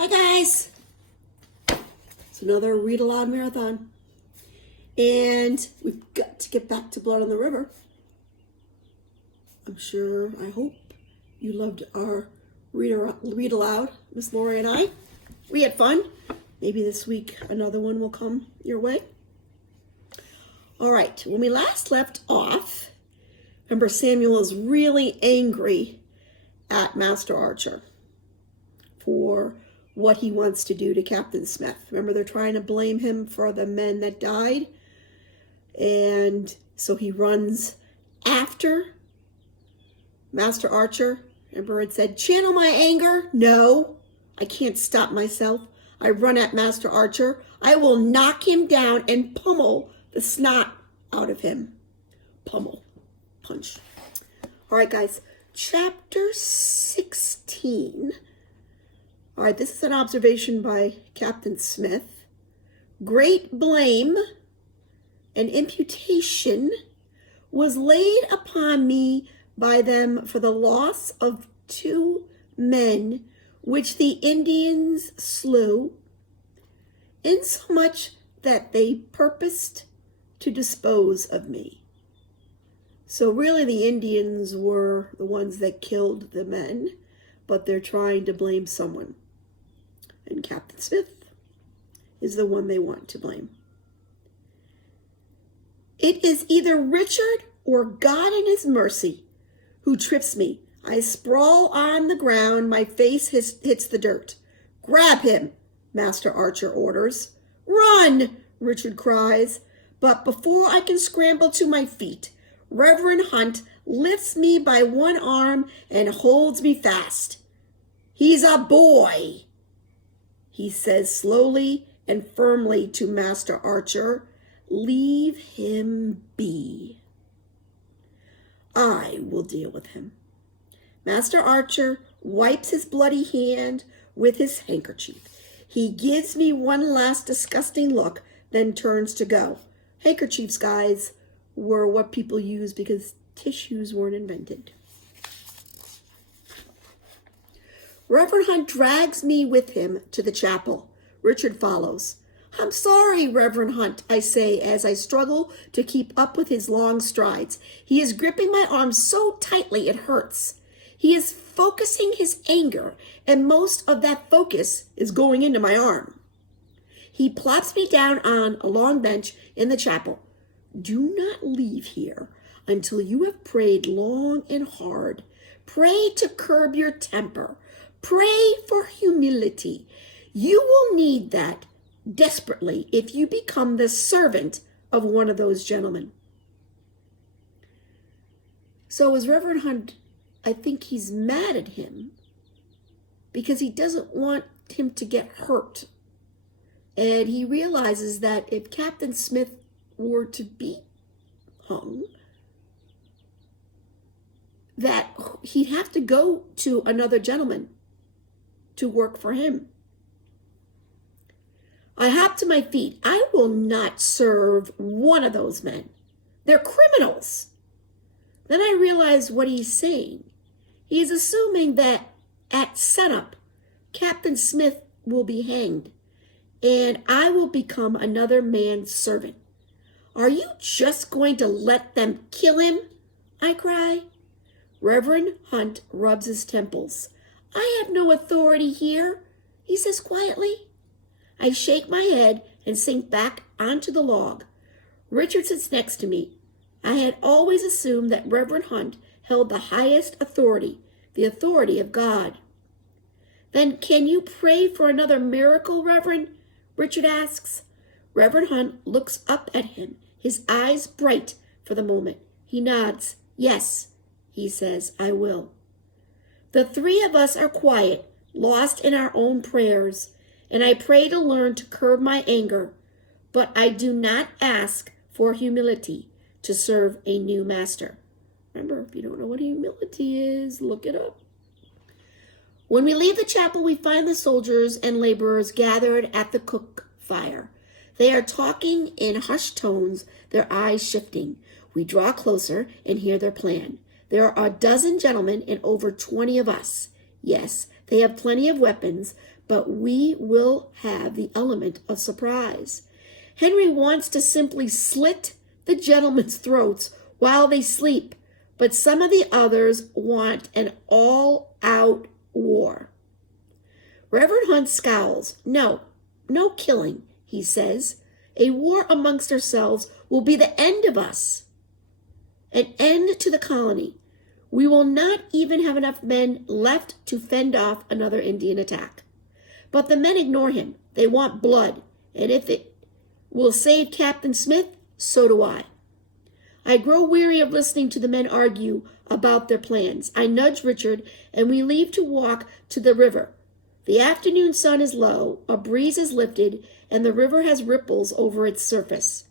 Hi guys! It's another Read Aloud marathon. And we've got to get back to Blood on the River. I hope you loved our Read Aloud, Miss Lori and I. We had fun. Maybe this week another one will come your way. All right, when we last left off, remember Samuel is really angry at Master Archer for what he wants to do to Captain Smith. Remember, they're trying to blame him for the men that died. And so he runs after Master Archer. Remember, it said, channel my anger. No, I can't stop myself. I run at Master Archer. I will knock him down and pummel the snot out of him. Pummel. Punch. All right, guys. Chapter 16. All right, this is an observation by Captain Smith. Great blame and imputation was laid upon me by them for the loss of 2 men, which the Indians slew, insomuch that they purposed to dispose of me. So really the Indians were the ones that killed the men, but they're trying to blame someone. And Captain Smith is the one they want to blame. It is either Richard or God in his mercy who trips me. I sprawl on the ground, my face hits the dirt. Grab him, Master Archer orders. Run, Richard cries. But before I can scramble to my feet, Reverend Hunt lifts me by one arm and holds me fast. He's a boy, he says slowly and firmly to Master Archer. Leave him be. I will deal with him. Master Archer wipes his bloody hand with his handkerchief. He gives me one last disgusting look, then turns to go. Handkerchiefs, guys, were what people used because tissues weren't invented. Reverend Hunt drags me with him to the chapel. Richard follows. I'm sorry, Reverend Hunt, I say as I struggle to keep up with his long strides. He is gripping my arm so tightly it hurts. He is focusing his anger, and most of that focus is going into my arm. He plops me down on a long bench in the chapel. Do not leave here until you have prayed long and hard. Pray to curb your temper. Pray for humility. You will need that desperately if you become the servant of one of those gentlemen. So as Reverend Hunt, I think he's mad at him because he doesn't want him to get hurt. And he realizes that if Captain Smith were to be hung, that he'd have to go to another gentleman to work for him. I hop to my feet. I will not serve one of those men. They're criminals. Then I realize what he's saying. He's assuming that at sunup, Captain Smith will be hanged, and I will become another man's servant. Are you just going to let them kill him? I cry. Reverend Hunt rubs his temples. I have no authority here, he says quietly. I shake my head and sink back onto the log. Richard sits next to me. I had always assumed that Reverend Hunt held the highest authority, the authority of God. Then can you pray for another miracle, Reverend? Richard asks. Reverend Hunt looks up at him, his eyes bright for the moment. He nods. Yes, he says, I will. The 3 of us are quiet, lost in our own prayers, and I pray to learn to curb my anger, but I do not ask for humility to serve a new master. Remember, if you don't know what humility is, look it up. When we leave the chapel, we find the soldiers and laborers gathered at the cook fire. They are talking in hushed tones, their eyes shifting. We draw closer and hear their plan. There are a dozen gentlemen and over 20 of us. Yes, They have plenty of weapons, but we will have the element of surprise. Henry wants to simply slit the gentlemen's throats while they sleep, but some of the others want an all-out war. Reverend Hunt scowls. No killing, he says. A war amongst ourselves will be the end of us. An end to the colony. We will not even have enough men left to fend off another Indian attack. But the men ignore him. They want blood, and if it will save Captain Smith, so do I. I grow weary of listening to the men argue about their plans. I nudge Richard, and we leave to walk to the river. The afternoon sun is low, a breeze is lifted, and the river has ripples over its surface.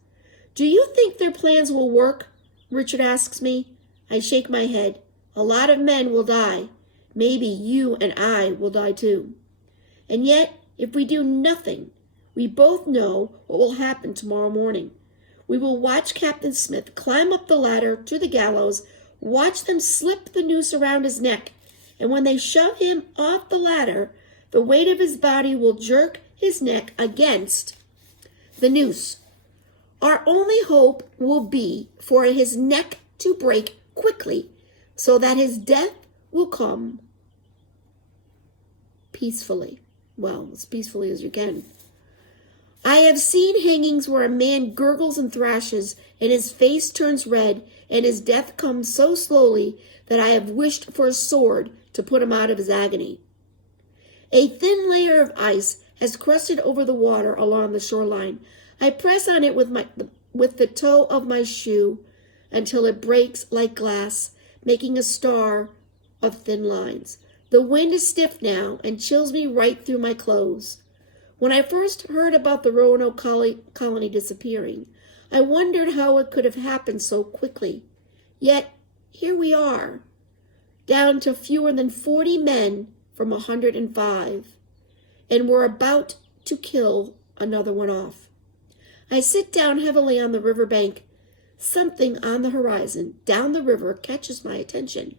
Do you think their plans will work? Richard asks me. I shake my head. A lot of men will die. Maybe you and I will die too. And yet, if we do nothing, we both know what will happen tomorrow morning. We will watch Captain Smith climb up the ladder to the gallows, watch them slip the noose around his neck, and when they shove him off the ladder, the weight of his body will jerk his neck against the noose. Our only hope will be for his neck to break quickly so that his death will come peacefully. Well, as peacefully as you can. I have seen hangings where a man gurgles and thrashes, and his face turns red, and his death comes so slowly that I have wished for a sword to put him out of his agony. A thin layer of ice has crusted over the water along the shoreline. I press on it with the toe of my shoe until it breaks like glass, making a star of thin lines. The wind is stiff now and chills me right through my clothes. When I first heard about the Roanoke colony disappearing, I wondered how it could have happened so quickly. Yet, here we are, down to fewer than 40 men from 105, and we're about to kill another one off. I sit down heavily on the riverbank. Something on the horizon, down the river, catches my attention.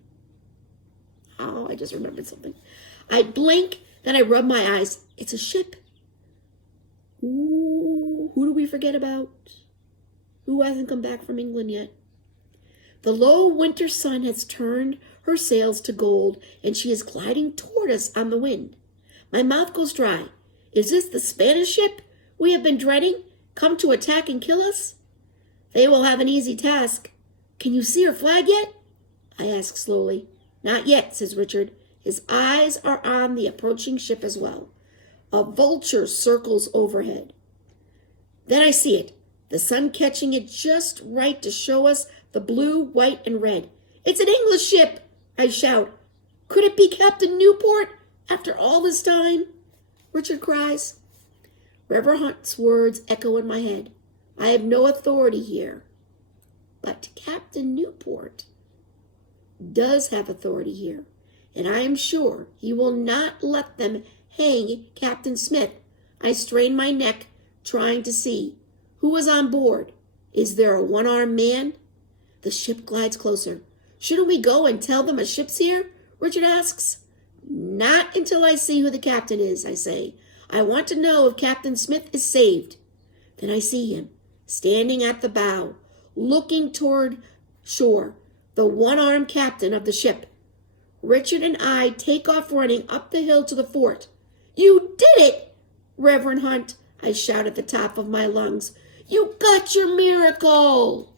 Oh, I just remembered something. I blink, then I rub my eyes. It's a ship. Ooh, who do we forget about? Who hasn't come back from England yet? The low winter sun has turned her sails to gold, and she is gliding toward us on the wind. My mouth goes dry. Is this the Spanish ship we have been dreading, come to attack and kill us? They will have an easy task. Can you see her flag yet? I ask slowly. Not yet, says Richard. His eyes are on the approaching ship as well. A vulture circles overhead. Then I see it, the sun catching it just right to show us the blue, white, and red. It's an English ship, I shout. Could it be Captain Newport after all this time? Richard cries. Reverend Hunt's words echo in my head. I have no authority here. But Captain Newport does have authority here, and I am sure he will not let them hang Captain Smith. I strain my neck, trying to see. Who is on board? Is there a one-armed man? The ship glides closer. Shouldn't we go and tell them a ship's here? Richard asks. Not until I see who the captain is, I say. I want to know if Captain Smith is saved. Then I see him, standing at the bow, looking toward shore, the one-armed captain of the ship. Richard and I take off running up the hill to the fort. You did it, Reverend Hunt, I shout at the top of my lungs. You got your miracle!